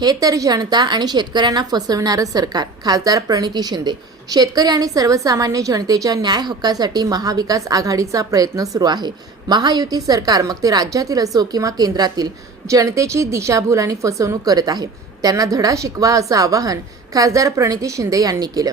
हे तर जनता आणि शेतकऱ्यांना फसवणारं सरकार खासदार प्रणिती शिंदे. शेतकरी आणि सर्वसामान्य जनतेच्या न्याय हक्कासाठी महाविकास आघाडीचा प्रयत्न सुरू आहे. महायुती सरकार मग ते राज्यातील असो किंवा केंद्रातील जनतेची दिशाभूल आणि फसवणूक करत आहे. त्यांना धडा शिकवा असं आवाहन खासदार प्रणिती शिंदे यांनी केलं.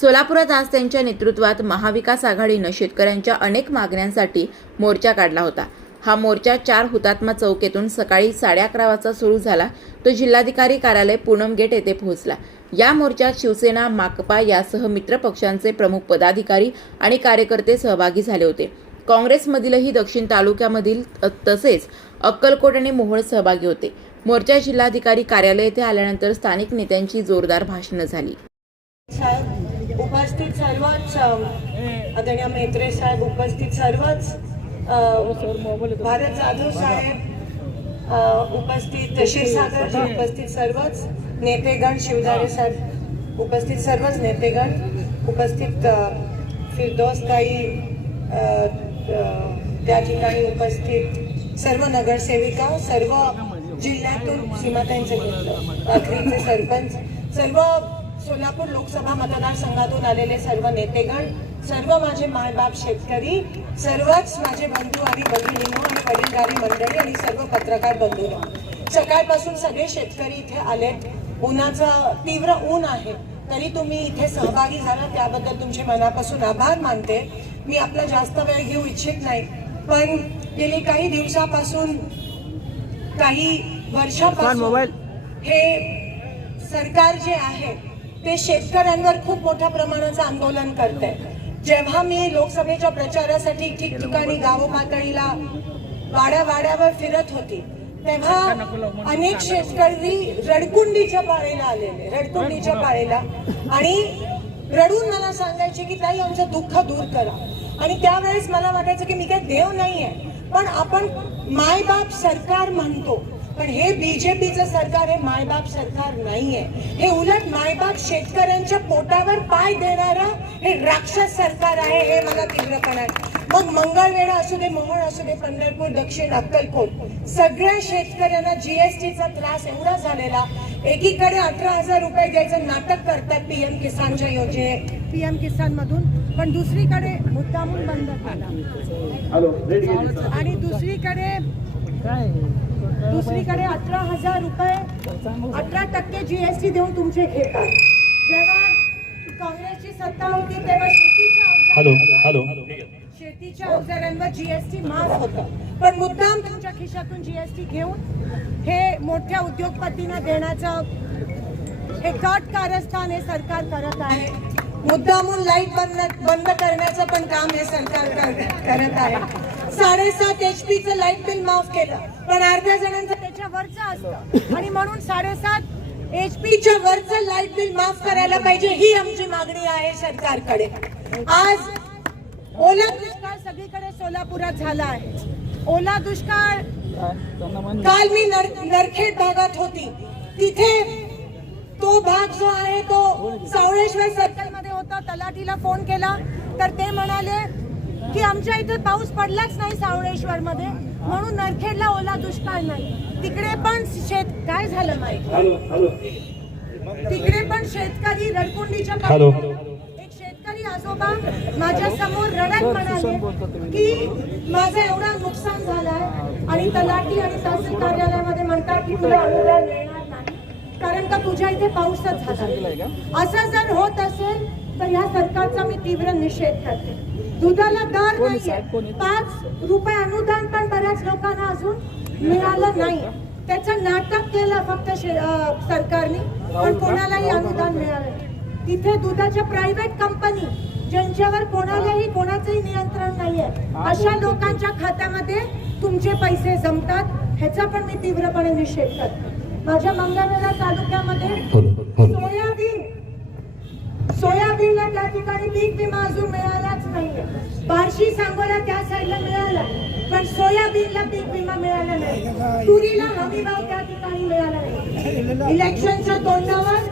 सोलापुरात आज त्यांच्या नेतृत्वात महाविकास आघाडीनं शेतकऱ्यांच्या अनेक मागण्यांसाठी मोर्चा काढला होता. हा मोर्चा चार हुतात्मा चौक येथून सकाळी साडे अकरा वाजता सुरू झाला. तो जिल्हाधिकारी कार्यालय पूनम गेट येथे पोहोचला. या मोर्चात शिवसेना माकपा यासह मित्र पक्षांचे प्रमुख पदाधिकारी आणि कार्यकर्ते सहभागी झाले होते. काँग्रेसमधीलही दक्षिण तालुक्यामधील तसेच अक्कलकोट आणि मोहोळ सहभागी होते. मोर्चा जिल्हाधिकारी कार्यालय येथे आल्यानंतर स्थानिक नेत्यांची जोरदार भाषणं झाली. उपस्थित सर्वच आदरणीय मेत्रे साहेब उपस्थित सर्वच. भारत जाधव साहेब उपस्थित क्षीरसागरजी उपस्थित सर्वच नेतेगण शिवदारे साहेब उपस्थित सर्वच नेतेगण उपस्थित अ, फिरदौस ताई अ, अ, त्या ठिकाणी उपस्थित सर्व नगरसेविका सर्व जिल्ह्यातून सीमाताईंचे आखरीचे सरपंच सर्व सोलापूर लोकसभा मतदारसंघातून आलेले सर्व नेतेगण सर्व माझे मायबाप शेतकरी सर्वच माझे बंधू आणि भगिनीनो आणि वडीलधारी मंडळी आणि सर्व पत्रकार बंधूनो सकाळपासून सगळे शेतकरी इथे आलेत. उन्हाचं तीव्र ऊन आहे. तरी तुम्ही इथे सहभागी झाला त्याबद्दल तुमचे मनापासून आभार मानते. मी आपला जास्त वेळ घेऊ इच्छित नाही. पण गेली काही दिवसापासून काही वर्षापासून हे सरकार जे आहे ते शेतकऱ्यांवर खूप मोठ्या प्रमाणाचं आंदोलन करत आहे जेव्हा मी लोकसभेच्या प्रचारासाठी ठिकठिकाणी गाव पातळीला वाड्या वाड्यावर फिरत होती तेव्हा अनेक शेतकरी रडकुंडीच्या पाळीला आलेले रडकुंडीच्या पाळीला. आणि रडून मला सांगायचे की ताई आमचं दुःख दूर करा. आणि त्यावेळेस मला वाटायचं की मी काय देव नाही आहे पण आपण मायबाप सरकार म्हणतो पण हे बीजेपीचं सरकार हे मायबाप सरकार नाहीये. हे उलट मायबाप शेतकऱ्यांच्या पोटावर पाय देणारं हे राक्षस सरकार आहे हे मला तीव्रपणे मग मंगळवेढा असू दे मोहोळ असू दे पंढरपूर दक्षिण अक्कलकोट सगळ्या शेतकऱ्यांना जीएसटीचा त्रास एवढा झालेला एकीकडे अठरा हजार रुपये द्यायचं नाटक करतात पीएम किसानच्या योजने पीएम किसान मधून पण दुसरीकडे मुद्दामून बंद केला आणि दुसरीकडे दुसरीकडे अठरा हजार रुपये अठरा टक्के जीएसटी देऊन तुमचे घेतात. जेव्हा काँग्रेसची सत्ता होती तेव्हा शेतीच्या शेतीच्या अवजारांवर जीएसटी माफ होतं. पण मुद्दाम तुमच्या खिशातून जीएसटी घेऊन हे मोठ्या उद्योगपतींना देण्याचं हे कट कारस्थान हे सरकार करत आहे. मुद्दामून लाइट बंद बंद करण्याचं पण काम हे सरकार कर- करत आहे. साडेसात एच चं लाइट बिल माफ केलं. पण अर्ध्या जणांचं त्याच्यावरचं असतं. आणि म्हणून साडेसात एच पीच्या वरचं लाइट बिल माफ करायला पाहिजे ही आमची मागणी आहे सरकारकडे. आज ओला दुष्काळ सगळीकडे सोलापुरात झाला आहे. ओला दुष्काळ काल मी नर- नरखेड भागात होती. तिथे तो भाग जो आहे तो सावळेश्वर सर्कलमध्ये होता. तलाठीला फोन केला. तर ते म्हणाले की आमच्या इथे पाऊस पडलाच नाही सावळेश्वर मध्ये म्हणून नरखेडला ओला दुष्काळ नाही. तिकडे पण शेत काय झालं माहिती? Hello hello. तिकडे पण शेतकरी रडकुंडीच्या एक शेतकरी आजोबा माझ्यासमोर रडत म्हणाले की माझं एवढं नुकसान झालंय आणि तलाठी आणि तहसील कार्यालयामध्ये म्हणतात की तुला अनुदान का तुझ्या इथे पाऊसच झाला असं जर होत असेल तर या सरकारचा मी तीव्र निषेध करते. दुधाला दर नाहीये. पाच रुपये अनुदान पण बऱ्याच लोकांना अजून मिळालं नाही. त्याचं नाटक केलं फक्त सरकारने पण कोणालाही अनुदान मिळालं नाही. तिथे दुधाच्या प्रायव्हेट कंपनी ज्यांच्यावर कोणालाही कोणाचंही नियंत्रण नाहीये अशा लोकांच्या खात्यामध्ये तुमचे पैसे जमतात ह्याचा पण मी तीव्रपणे निषेध करते. माझ्या मंगळवेढा तालुक्यामध्ये सोयाबीन सोयाबीनला त्या ठिकाणी पीक विमा अजून मिळालाच नाहीये. बार्शी सांगोला त्या साईडला मिळाला पण सोयाबीनला पीक विमा मिळाला नाही. तुरीला हमी भाव त्या ठिकाणी मिळाला नाही. इलेक्शनच्या तोंडावर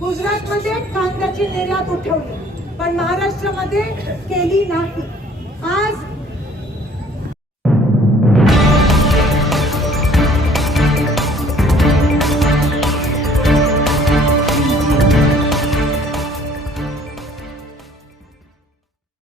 गुजरातमध्ये कांद्याची निर्यात उठवली पण महाराष्ट्रामध्ये केली नाही.